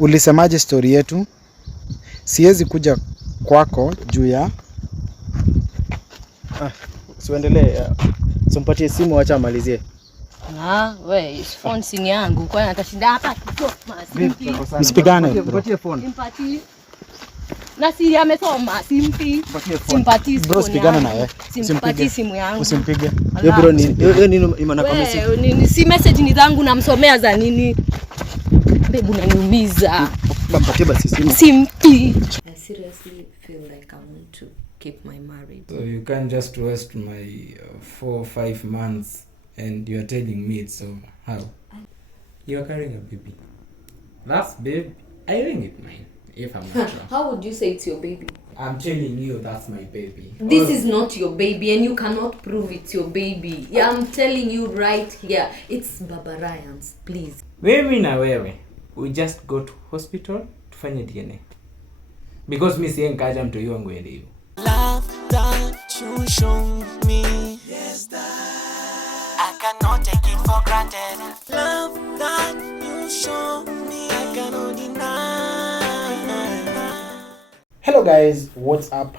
Ulisemaje story yetu? Siwezi kuja kwako juu ya Usiendelee. Simpatie simu, acha amalizie. We, phone si yangu. Kwa nini atashinda hapa kusoma? Msipigane. Nipatie phone. Simpati. Na si amesoma, simpi. Simpati bro, sipigana naye. Simpati simu yangu. Usimpige. Yo bro, nini imana kwa message? Ni si message ni zangu namsomea za nini? Bebu unaniumiza. Mpatie basi simu. Simpi. I seriously feel like I want to keep my marriage. So you can't just waste my 4 or 5 months and you are telling me it's so how? You are carrying a baby. That's baby. I think it's mine. If I'm not sure. How would you say it's your baby? I'm telling you that's my baby. This is not your baby and you cannot prove it's your baby. Yeah, I'm telling you right here. It's Baba Ryan's. Please. Wewe na wewe. We just go to hospital tufanye DNA. Because me saying kaja mtu wangu ende hivyo. Love that you show me. Yes, that I cannot take it for granted. Love that you show me. I cannot deny. Hello guys, what's up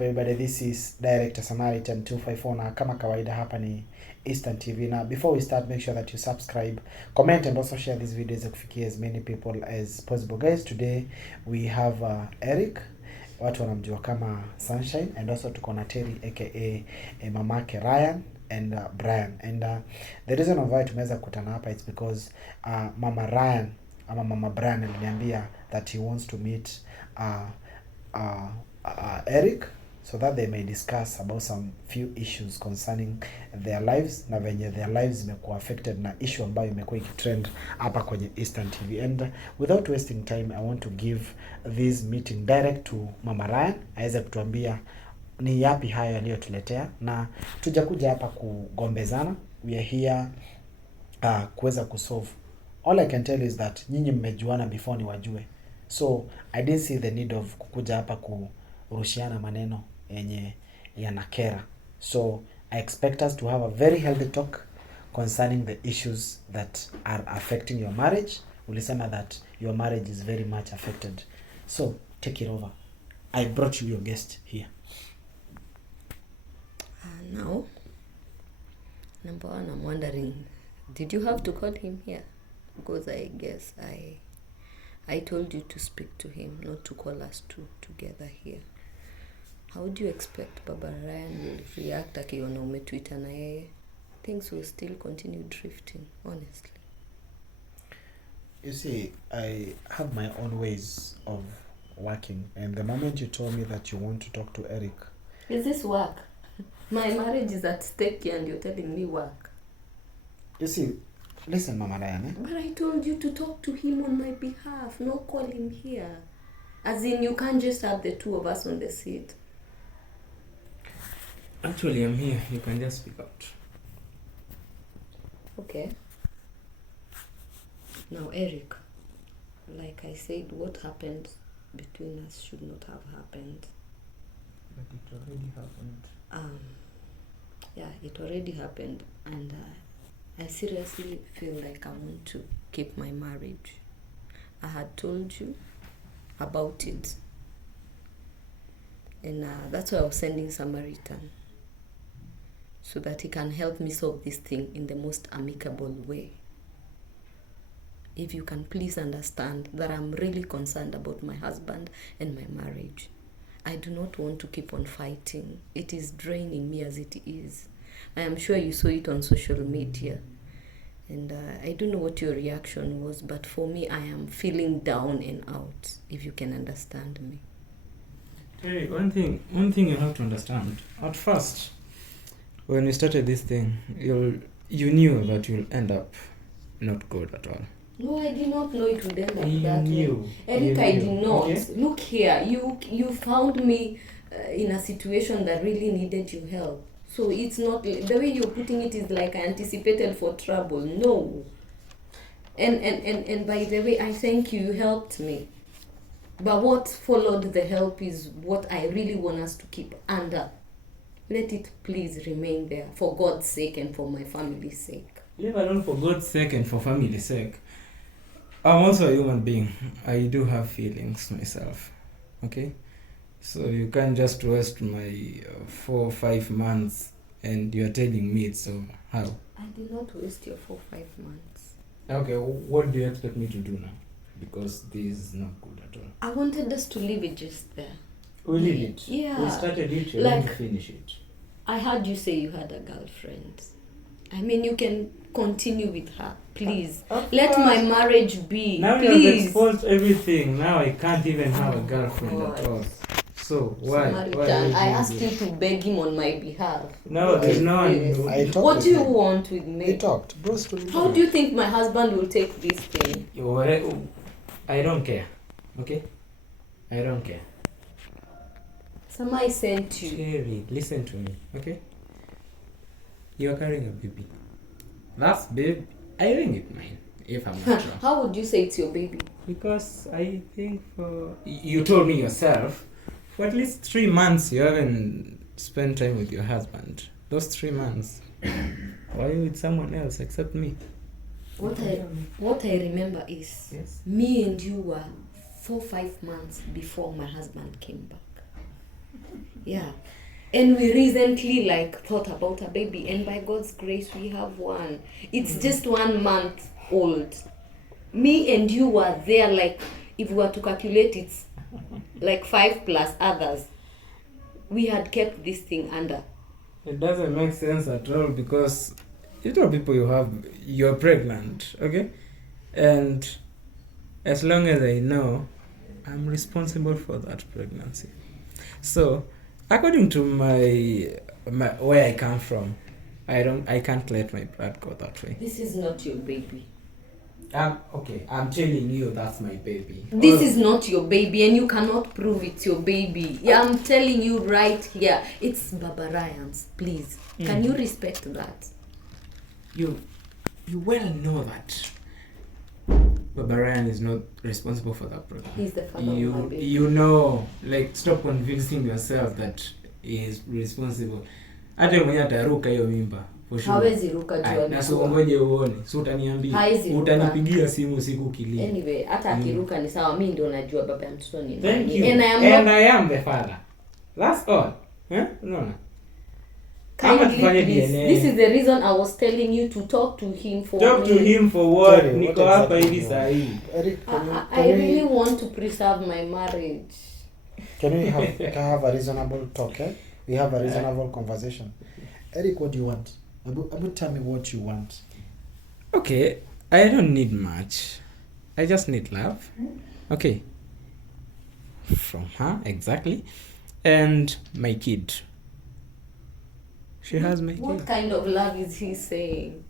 everybody? This is Director Samaritan 254 na kama kawaida hapa ni Eastern TV. Na before we start, make sure that you subscribe, comment and also share this video to kufikia as many people as possible. Guys, today we have Eric, watu wanamjua kama Sunshine, and also tuko na Terry aka mamake Ryan and Brian. And the reason why tumeweza kukutana hapa is because mama Ryan ama mama Brian aliniambia that he wants to meet Eric so that they may discuss about some few issues concerning their lives na venye their lives imekuwa affected na issue ambayo imekuwa ikitrend hapa kwenye Eastern TV. And without wasting time, I want to give this meeting direct to Mama Ryan aweze kutuambia ni yapi hayo aliyotuletea, na tujakuja hapa kugombezana. We are here kuweza kusolve. All I can tell is that nyinyi mmejuana before ni wajue. So I didn't see the need of kukuja hapa kurushiana maneno yenye yanakera. So I expect us to have a very healthy talk concerning the issues that are affecting your marriage. Ulisema that your marriage is very much affected. So take it over. I brought you your guest here. Now, number one, I'm wondering, did you have to call him here? Because I guess I told you to speak to him, not to call us two together here. How do you expect Baba Ryan will react akiona umetuita na yeye? Things will still continue drifting, honestly. You see, I have my own ways of working, and the moment you told me that you want to talk to Eric... Is this work? My marriage is at stake and you're telling me work. You see, listen, Mama Ryan. But I told you to talk to him on my behalf, not call him here. As in, you can't just have the two of us on the seat. Actually, I'm here. You can just speak out. Okay. Now, Eric, like I said, what happened between us should not have happened. But it already happened. Yeah, it already happened, and I seriously feel like I want to keep my marriage. I had told you about it, and that's why I was sending Samaritan, so that he can help me solve this thing in the most amicable way. If you can please understand that I'm really concerned about my husband and my marriage. I do not want to keep on fighting. It is draining me as it is. I am sure you saw it on social media. And I don't know what your reaction was, but for me, I am feeling down and out, if you can understand me. Hey, one thing you have to understand. At first, when we started this thing, you knew that you'll end up not good at all. No, I did not know it would end up You that knew. way. Eric, I did not. Okay. Look here, you found me in a situation that really needed your help. So it's not, the way you're putting it is like I anticipated for trouble. No. And by the way, I thank you helped me. But what followed the help is what I really want us to keep under. Let it please remain there for God's sake and for my family's sake. Leave alone for God's sake and for family's sake. I'm also a human being. I do have feelings myself. Okay? So you can't just waste my 4 or 5 months and you're telling me it's over. How? I did not waste your 4-5 months. Okay, what do you expect me to do now? Because this is not good at all. I wanted us to leave it just there. We leave it. Yeah. We started it, you're Like- going to finish it. I heard you say you had a girlfriend. I mean, you can continue with her, please. Let my marriage be, Now you have please. exposed everything. Now I can't even have a girlfriend at God. all. So why? Samaritan, I asked you you to beg him on my behalf. No, there's no Yes. one. I talked What with do you him. want with He me? talked. Bros to How do you think my husband will take this thing? I don't care. Okay? I don't care. Somebody sent you. Cherry, listen to me, okay? You're carrying a baby. That's baby. I think it's mine, if I'm not wrong. How would you say it's your baby? Because I think you told me yourself, for at least 3 months you haven't spent time with your husband. Those 3 months. Why are you with someone else except me? What I remember is Yes. me and you were 4-5 months before my husband came back. Yeah. And we recently thought about a baby, and by God's grace we have one. It's just 1 month old. Me and you were there, if we were to calculate, it's 5 plus others. We had kept this thing under. It doesn't make sense at all because you tell people you're pregnant, okay? And as long as I know, I'm responsible for that pregnancy. So, according to my where I come from, I can't let my blood go that way. This is not your baby. Okay, I'm telling you that's my baby. This is not your baby, and you cannot prove it's your baby. Yeah, I'm telling you right here. It's Baba Ryan's. Please, can you respect that? You well know that Baba Ryan is not responsible for that problem. He's the father of my baby. You know, stop convincing yourself that he is responsible. Hata mwenye ataruka hiyo mimba. For sure. Hawezi ruka juu Na alikuwa. so ngoje uone. So utaniambia. Hawezi ruka. Utanipigia simu usiku kilia. Anyway, hata akiruka ni sawa, mimi ndio najua baba ya mtoto ni Thank nani. you. And I am the father. That's all. No. kindly tufanye please. DNA. This is the reason I was telling you to talk to him for Talk to me. him for what? Sorry, Niko what hapa exactly hivi you saa hii. Eric, I really want to preserve my marriage. can we have a reasonable talk, eh? We have a reasonable conversation. Eric, what do you want? Abu, tell me what you want. Okay, I don't need much. I just need love. Okay. From her, exactly. And my kid. She has my What kid. kind of love is he saying?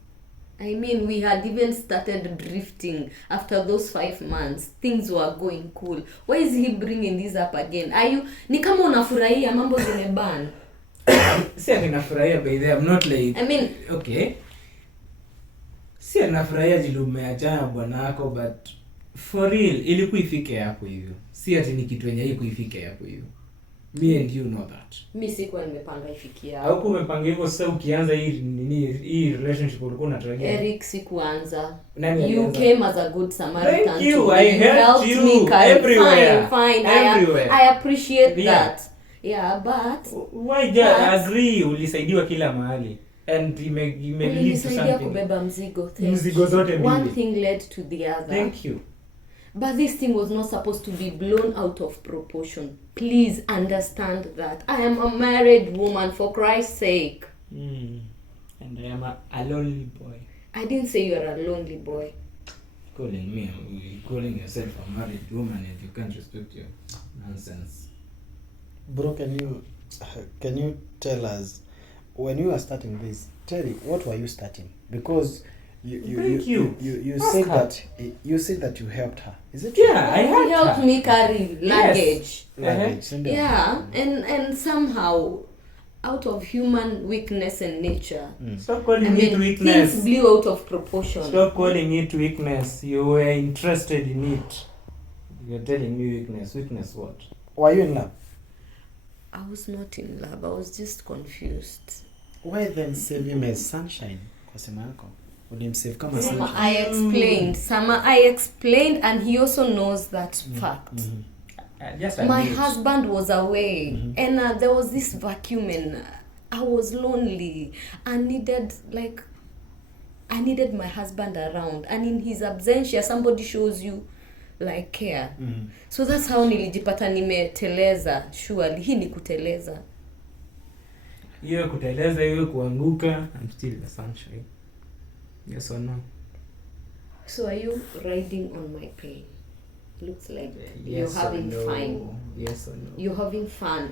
I mean, we had even started drifting after those 5 months. Things were going cool. Why is he bringing this up again? Ni kama unafurahia mambo zimeban? Si ati nafurahia by the way, I'm not like... I mean... Okay. Si ati nafurahia jilu umeachana bwana wako, but for real, ilikuwa ifike hapo hivyo. Si ati ni kitu yenye hii ifike hapo hivyo. Me and you know that. Mi sikuwa nimepanga ifikia. Au umepanga hivyo sasa ukianza hii relationship ulikuwa unatarajia? Eric, sikuanza. Nani You alianza? came as a good Samaritan. Thank you. to me. I helped you me carry. everywhere. Fine. Everywhere. I appreciate Yeah. that. Yeah, but Why just agree? Ulisaidiwa kila mahali and lead to ulinisaidia something. kubeba mzigo. Thank Mzigo you. zote mbili. One thing led to the other. Thank you. But this thing was not supposed to be blown out of proportion. Please understand that. I am a married woman, for Christ's sake. And I am a lonely boy. I didn't say you are a lonely boy. Calling yourself a married woman and you can't respect your nonsense. Bro, can you tell us, when you were starting this, Terry, what were you starting? Because you said that you helped her. Is it true? Yeah, I helped He helped her. me carry luggage. Luggage, Yeah, and somehow, out of human weakness and nature, Stop calling it things weakness. blew out of proportion. Stop calling it weakness. You were interested in it. You're telling me weakness. Weakness what? Were you in love? I was not in love. I was just confused. Why then save him as sunshine? Kwa sema yako. Ulimsave kama Sama, sana. I explained and he also knows that fact. Just My admit. husband was away and there was this vacuum and I was lonely. I needed my husband around, and in his absentia somebody shows you like care. So that's how nilijipata nimeteleza. Surely hii ni kuteleza. Hiyo kuteleza, hiyo kuanguka, I'm still the sunshine. Yes or no? So are you riding on my pain? Looks like Yes you're having or no? fun. Yes or no? You're having fun.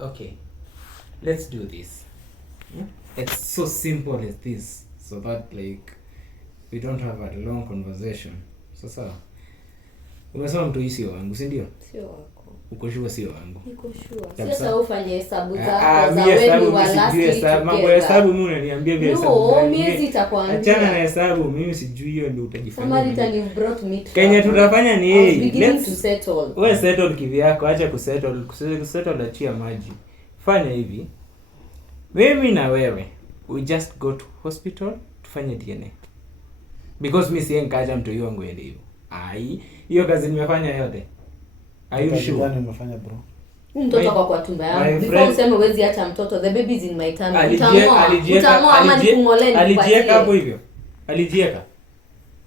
Okay. Let's do this. It's so simple as this, so that like we don't have a long conversation. Sasa umesema mtu hii sio wangu, si ndio? Sio wako. Uko sure sio wangu? Niko sure. Kabisa. Sasa ufanye hesabu Ah, zako za mimi when hesabu you were mimi last sijui week hesabu. Mambo ya together. hesabu mimi unaniambia vile hesabu. No, gani? miezi itakwambia. Achana na hesabu, mimi sijui, hiyo ndio utajifanya. Samaritan, you brought me to Kenya tutafanya ni I was hii. beginning to settle. Wewe settle kivyako, acha kusettle achia maji. Fanya hivi. Mimi na wewe we just go to hospital tufanye DNA. Because mimi siye nikaja mtu wangu ende hivyo. Hiyo kazi nimefanya yote. Are you sure? Gani umefanya bro? Mtoto kwa tumba yangu. my Before friend- useme wezi acha mtoto, the baby is in my tummy. Alijieka Utaamua ama nikung'oleni. alijieka hapo hivyo. Alijieka.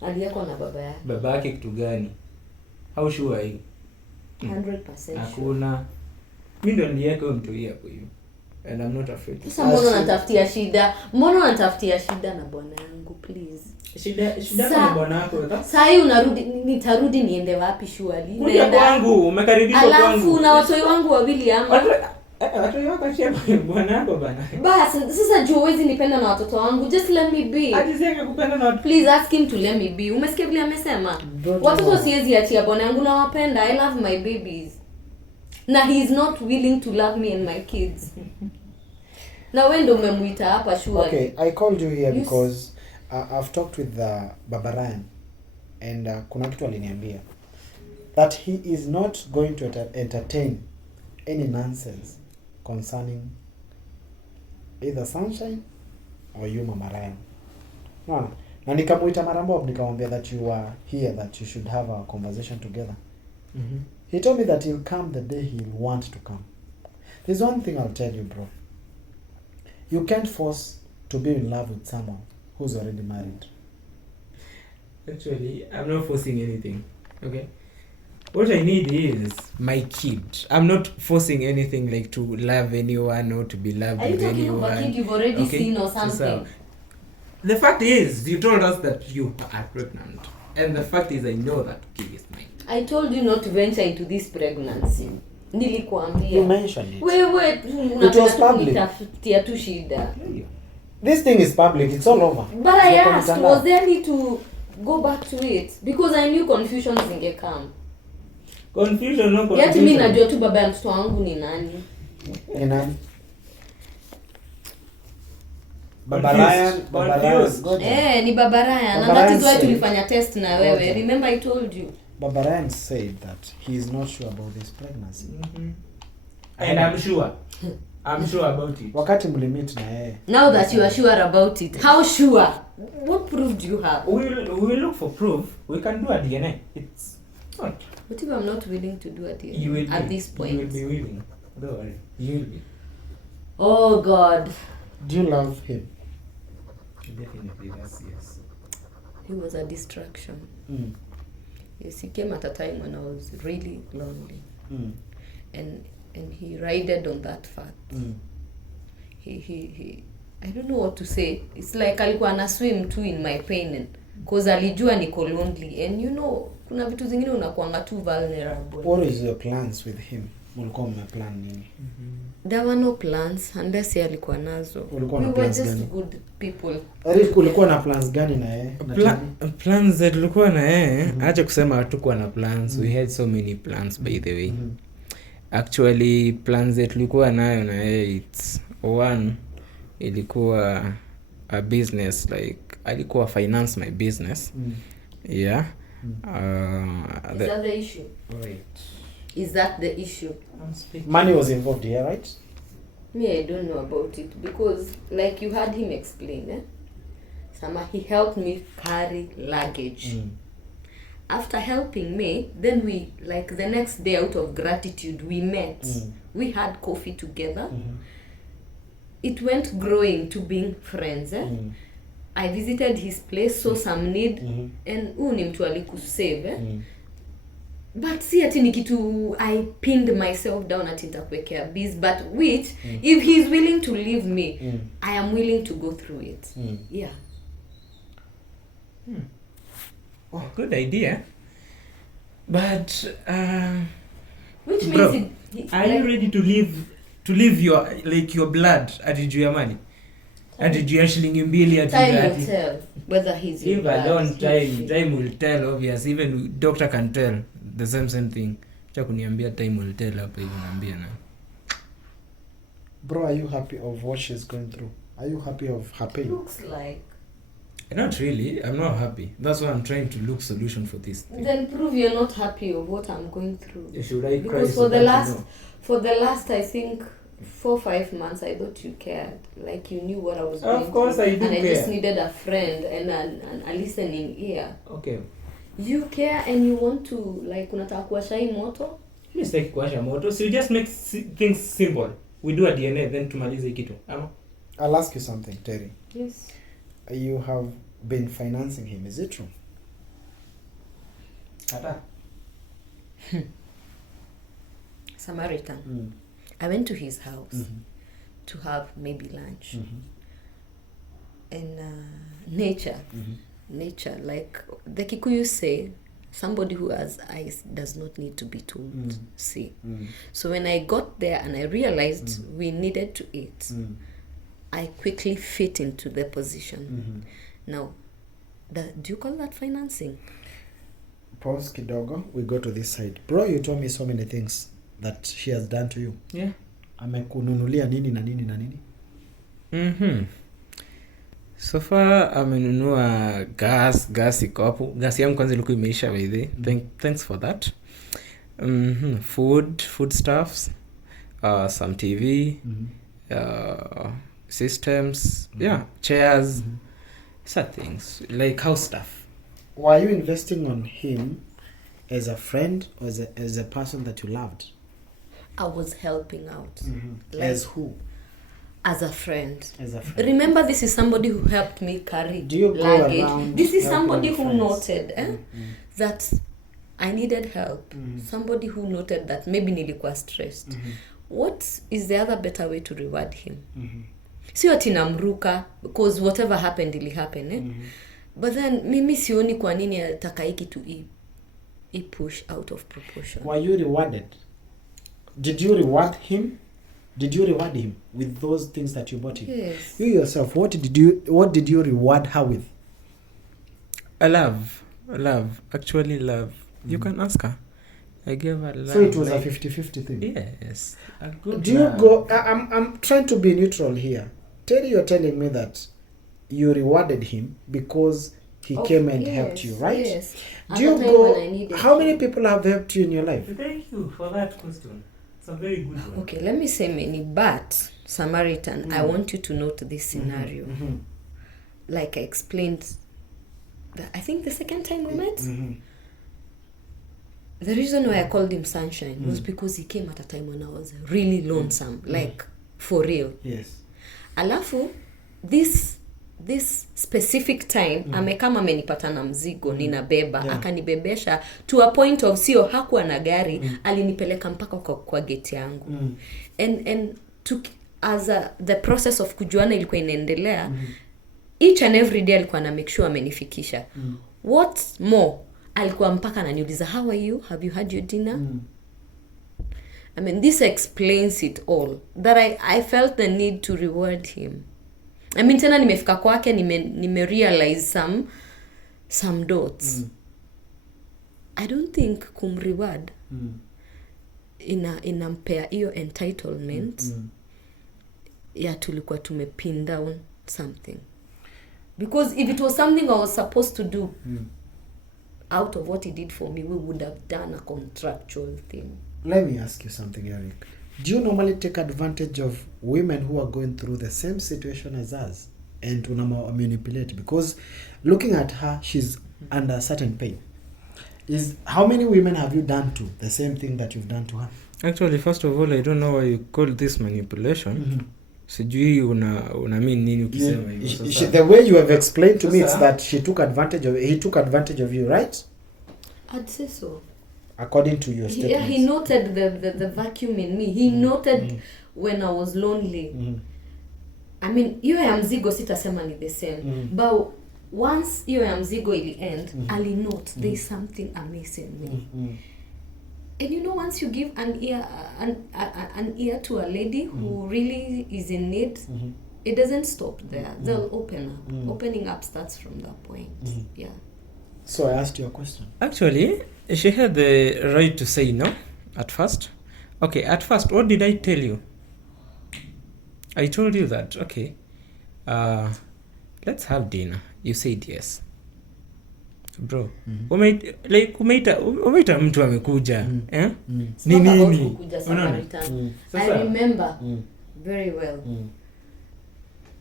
Aliyeko na baba yake. Baba yake kitu gani? How sure are you? 100% sure. Hakuna. Mimi ndo niliweka huyo mtu hapo hivyo. And I'm not afraid. Sasa mbona unatafutia shida? Mbona unatafutia shida na bwana yangu, please? Shida kwa bwana wako. Sasa hii nitarudi niende wapi surely? Kuja kwangu, umekaribishwa kwangu. Alafu na watoi wangu wawili ama. Watu wako achia bwana wako bana. Basi sasa juu huwezi nipenda na watoto wangu. Just let me be. Alizeka kupenda na watu. Please ask him to let me be. Umesikia vile amesema? Watoto siwezi achia bwana yangu, na wapenda. I love my babies. Na he is not willing to love me and my kids. Na wewe ndio umemuita hapa surely. Okay, I called you here because I've talked with Baba Ryan and kuna kitu aliniambia that he is not going to entertain any nonsense concerning either Sunshine or you, Mama Ryan. No. Na nikamuita mara moja nikamwambia that you are here, that you should have a conversation together. He told me that he'll come the day he'll want to come. There's one thing I'll tell you, bro. You can't force to be in love with someone who's already married. Actually, I'm not forcing anything. Okay? What I need is my kid. I'm not forcing anything like to love anyone or to be loved Are you with talking of a anyone. kid you've already Okay? seen or So, something? the fact is, you told us that you are pregnant. And the fact is, I know that kid is mine. I told you not to venture into this pregnancy. Nilikuambia. You mentioned it. Wewe was unataka public. kunitafutia tu shida. This thing is public. It's all over. But I It's asked, open was there need to go back to it? Because I knew confusion zingekam. Confusion, no confusion. Yati mimi najua tu baba ya mtoto wangu ni nani. You know? Baba Ryan, God. Ni Baba Ryan. And Baba that Ryan is why said- tulifanya test na wewe. Okay. Remember I told you. Baba Ryan said that he is not sure about this pregnancy. And I'm sure. I'm sure about it. Wakati mlimit na yeye. Now that you are sure about it. How sure? What proof do you have? We will look for proof. We can do a DNA. It's not. What if I'm not willing to do it You will at be, this point? You will be willing. Don't worry. You will be. Oh God. Do you love him? Definitely, that's yes. He was a distraction. Mm. Yes, he came at a time when I was really lonely. Mm. And he rided on that fact. Mm. He I don't know what to say. It's like alikuwa ana swim too in my pain because alijua niko lonely, and you know kuna vitu zingine unakuanga too vulnerable. What is your plans with him? Mulikuwa mmeplan nini? There were no plans unless yeye alikuwa nazo. Ulikuwa na We were plans just gani? good people. Eric, ulikuwa na plans gani na yeye? Plans that tulikuwa na yeye, acha kusema hatukuwa na plans. We had so many plans, by the way. Actually, plans that tulikuwa nayo na yeye, it's one, ilikuwa a business, like alikuwa finance my business. Yeah. Is that the issue? Right. Is that the issue? Money was involved here, right? Me, I don't know about it because like you had him explain, he helped me carry luggage. After helping me, then we, like the next day, out of gratitude, we met. We had coffee together. It went growing to being friends. I visited his place, saw some need, and ni mtu alikusave. But see ati ni kitu I pinned myself down ati nitakuwekea biz, but which if he's willing to leave me, I am willing to go through it. Yeah. Oh, good idea. But Which bro, means are you ready to leave your blood ati juu ya money? Ati juu ya shilingi mbili ati time will tell whether he's your if blood. alone time will tell, obvious. Even doctor can tell the same thing. Cha kuniambia time will tell hapa hivi naambia na. Bro, are you happy of what she's going through? Are you happy of her pain? Looks like. Not really. I'm not happy. That's why I'm trying to look solution for this thing. Then prove you're not happy of what I'm going through. Should I cry? Because for the last I think 4-5 months I thought you cared, like you knew what I was going Of course through. I do and care. I just needed a friend and a listening ear. Okay. You care and you want to, like, unataka kuwasha hii moto. Let's take kuwasha moto. So you just make things simple. We do a DNA then tumalize kitu. Ama? I'll ask you something, Terry. Yes. You have been financing him, is it true? Kata. Samaritan. I went to his house to have maybe lunch. And nature, like the Kikuyu say, somebody who has eyes does not need to be told see. So when I got there and I realized we needed to eat, I quickly fit into the position. Now, do you call that financing? Pause kidogo, we go to this side. Bro, you told me so many things that she has done to you. Yeah. Amekununulia nini na nini na nini? So far amenunua gas iko hapo. Gas yangu kwanza ilikuwa imeisha by the way. Thanks for that. Food stuffs, some TV, systems, chairs, such things like house stuff. Were you investing on him as a friend or as a person that you loved? I was helping out. Like, As who? as a friend. As a friend. Remember, this is somebody who helped me carry Do you go luggage. around This is helping somebody your who friends? noted that I needed help. Somebody who noted that maybe nilikuwa stressed. What is the other better way to reward him? Sio ati namruka because whatever happened ili happen. But then mimi sioni kwa nini ataka hiki to push out of proportion. Were you rewarded? Did you reward him? Did you reward him with those things that you bought him? Yes. You yourself, what did you reward her with? Love. Actually love. You can ask her. I gave her love. So it was like, a 50-50 thing. Yes. A good Do you love. go I'm trying to be neutral here. Terry, you're telling me that you rewarded him because he came and helped you, right? Yes. Do you go how many people have helped you in your life? Thank you for that question. It's a very good one. Okay, let me say many, but Samaritan, I want you to note this scenario. Like I explained, I think the second time we met, the reason why I called him Sunshine was because he came at a time when I was really lonesome, like for real. Yes. Alafu, this specific time amekama amenipata na mzigo ninabeba, akanibebesha to a point of sio hakuwa na gari, alinipeleka mpaka kwa gate yangu. And as the process of kujuana ilikuwa inaendelea, each and every day alikuwa na make sure amenifikisha. What's more, alikuwa mpaka ananiuliza, how are you? Have you had your dinner? I mean, this explains it all. That I felt the need to reward him. I mean, tena nimefika kwake nime realize some dots. I don't think kumreward inampea hiyo entitlement ya tulikuwa tumepin down something. Because if it was something I was supposed to do out of what he did for me, we would have done a contractual thing. Let me ask you something, Eric. Do you normally take advantage of women who are going through the same situation as us? and manipulate, because looking at her, she's under certain pain. Is how many women have you done to the same thing that you've done to her? Actually, first of all, I don't know why you call this manipulation. Sijui una mean nini ukisema hivyo. The way you have explained to me, it's that he took advantage of you, right? I'd say so. According to your statement. Yeah, he noted the vacuum in me. He noted when I was lonely. I mean, hiyo ya mzigo sitasema ni the same. But once hiyo ya mzigo ili end, ali note there's something amiss in me. And you know, once you give an ear to a lady who really is in need, it doesn't stop there. They'll open up. Opening up starts from that point. Yeah. So I asked you a question. Actually, she had the right to say no at first. Okay, at first, what did I tell you? I told you that, okay, let's have dinner. You said yes. Bro, umeita mtu amekuja. Ni nini? I remember very well.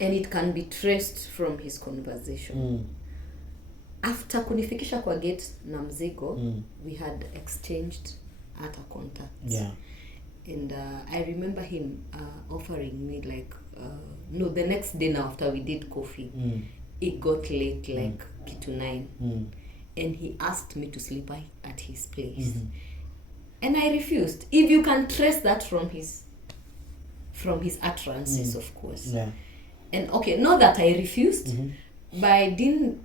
And it can be traced from his conversation. After kunifikisha kwa gate na mzigo, we had exchanged other contacts. Yeah. And I remember him offering me like, no, the next day now after we did coffee, it got late, like kitu 9. And he asked me to sleep at his place. And I refused. If you can trace that from his utterances, of course. Yeah. And okay, not that I refused, but I didn't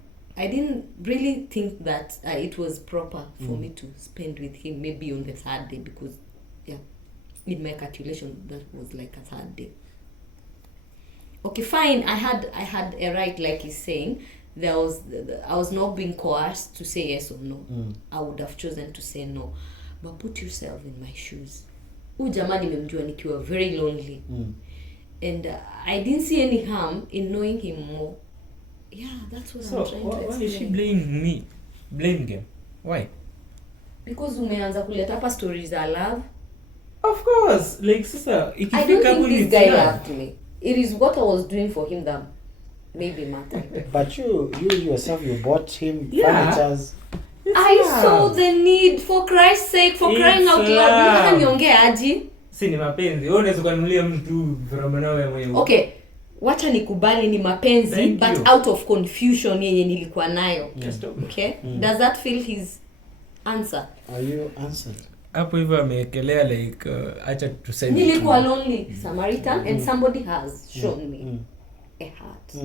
really think that it was proper for me to spend with him maybe on the third day, because in my calculation that was like a third day. Okay, fine, I had a right, like he's saying. I was not being coerced to say yes or no. I would have chosen to say no. But put yourself in my shoes. Jamani nimemjua nikiwa very lonely. And I didn't see any harm in knowing him more. Yeah, that's what I'm trying to explain. Why is she blaming me? Blaming him? Why? Because umeanza kuleta hapa stories za love. Of course. Like, sister, I don't think this guy loved me. It is what I was doing for him that maybe mattered. But you yourself, you bought him furnitures. I saw the need, for Christ's sake, for crying out loud. Nataka niongee aje? Si ni mapenzi. Wewe unaweza kununulia mtu from wewe mwenyewe. Okay. Wacha nikubali ni mapenzi, but out of confusion yenye nilikuwa nayo. Okay? Does that feel his answer? Are you answered? Hapo hivyo ameekelea like acha tuseme. Nilikuwa lonely Samaritan and somebody has shown me a heart.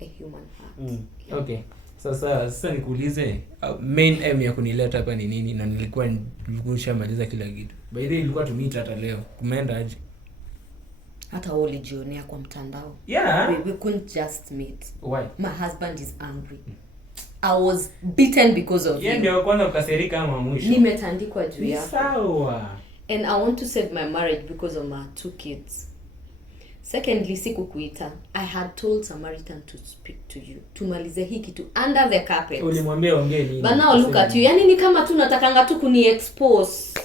A human heart. Okay. Sasa nikuulize, main aim ya kunileta hapa ni nini, na nilikuwa nishamaliza kila kitu. By the way, ilikuwa to meet hata leo. Kumeenda aje? Hata wali jionea kwa mtandao. Yeah. We couldn't just meet. Why? My husband is angry. I was beaten because of him. Ndio kwanza ukasirika ama mwisho. Nimetandikwa juu yako. Sawa. And I want to save my marriage because of my 2 kids. Secondly, sikukuita. I had told Samaritan to speak to you. Tumalize hii kitu under the carpet. Ulimwambia ongee nini? But now look at you. Yani ni kama tu natakanga tu kuni expose.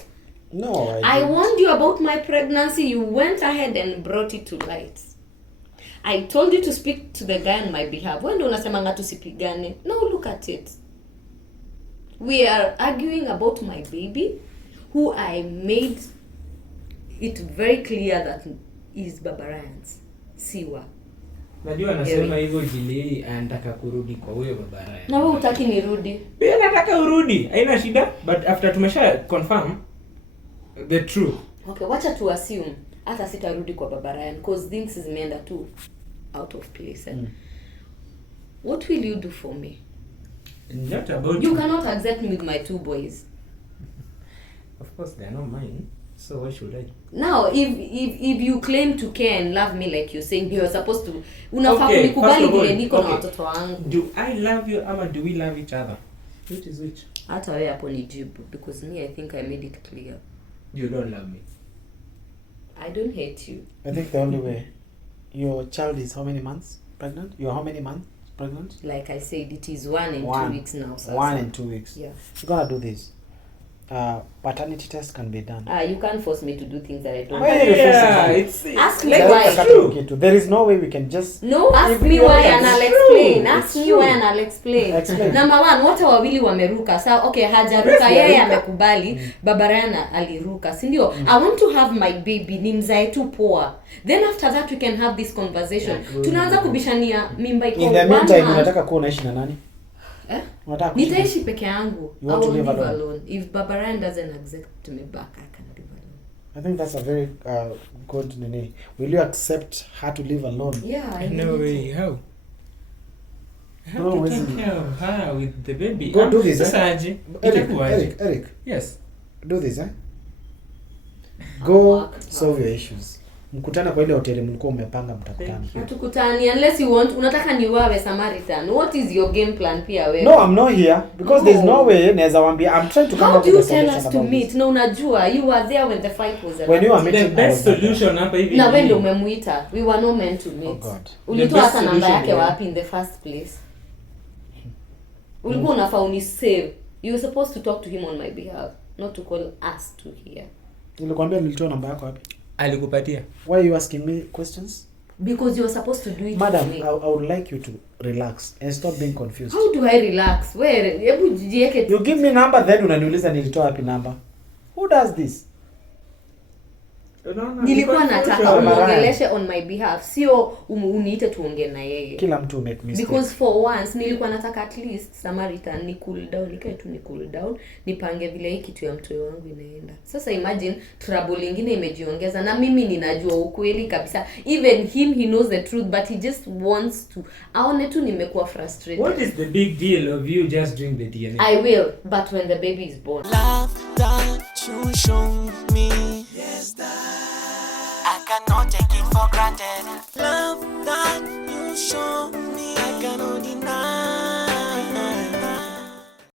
No, I warned you about my pregnancy. You went ahead and brought it to light. I told you to speak to the guy on my behalf. When unasemanga tusipigane? Now look at it. We are arguing about my baby, who I made it very clear that is Baba Ryan's. Siwa. Najua anasema hivyo jili anataka kurudi kwa huyo Baba Ryan. Na wewe hutaki nirudi? Pia nataka urudi. Haina shida, but after tumesha confirm the truth. Okay, wacha tu assume hata sitarudi kwa Baba Ryan because things zimeenda too out of place. What will you do for me? Not about you cannot accept me with my 2 boys. Of course they are not mine. So why should I? Now if you claim to care and love me like you're saying, you're supposed to unafaa kunikubali vile niko na watoto wangu. Do I love you ama do we love each other? Which is which? Hata wewe hapo ni jibu because me I think I made it clear. You don't love me. I don't hate you. I think the only way. Your child is how many months pregnant? You're how many months pregnant? Like I said, it is 1 and 2 weeks now. So 1 and 2 weeks. Yeah. You're gonna do this. Paternity test can be done. You can't force me to do things that I don't Why are want. you Yeah, refusing? it's Ask me like, why. it's true. There is no way we can just No, ask If me you why are- and I'll it's explain. true. Ask It's me why true. and I'll explain. Explain. Number one, wote wawili wameruka. Sa okay, hajaruka Yes, yeye wameruka. amekubali, baba Ryan aliruka. Si ndio? I want to have my baby, nimzae tu poa. Then after that we can have this conversation. Tunaanza kubishania mimba iko in the 1 meantime month. unataka kuwa unaishi na nani? Eh? Unataka kuishi na- Nitaishi peke yangu. You I want to will live live alone? alone. If Baba Ryan doesn't accept me back, I can live alone. I think that's a very good nini. Will you accept her to live alone? Yeah, I No need way, to. how? How No, to where's take it? care of her with the baby? Go do this, Sasa aje? Eric, Itakuwaje? Eric, Yes. do this, I'll Go work solve your issues. Mkutana kwa ile hoteli mlikuwa umepanga mtakutana. Thank you. Hatukutani unless you want, unataka niwawe Samaritan. What is your game plan pia wewe? No, I'm not here because there's no No. way naweza waambia I'm trying to come How up do with you a tell solution us to about meet? this. No, unajua you were there when the fight was When you were erupting. meeting, The I best was not there. solution hapa hivi. Na wewe ni- ndio umemuita. We were not meant to meet. Oh God. Ulitoa The best hata namba solution yake ni- wapi in the first place? Ulikuwa unafaa unisave. You were supposed to talk to him on my behalf, not to call us to here. Nilikwambia nilitoa namba yako wapi? Alikupatia. Why are you asking me questions? Because you were supposed to do it Madam, for me. I would like you to relax and stop being confused. How do I relax? Where? Hebu jieke. You give me number then unaniuliza nilitoa wapi number. Who does this? Nilikuwa nataka Baba Ryan. umuongeleshe on my behalf, sio uniite tuongee na yeye. Kila mtu make mistake. Because for once nilikuwa nataka at least Samaritan ni cool down, nikae tu ni cool down, nipange vile hii kitu ya mtoto wangu inaenda. Sasa imagine trouble nyingine imejiongeza na mimi ninajua ukweli kabisa. Even him, he knows the truth but he just wants to aone tu nimekuwa frustrated. What is the big deal of you just doing the DNA? I will, but when the baby is born. Love that you show me. Yes, that I cannot take it for granted. Love that you show me, I cannot deny.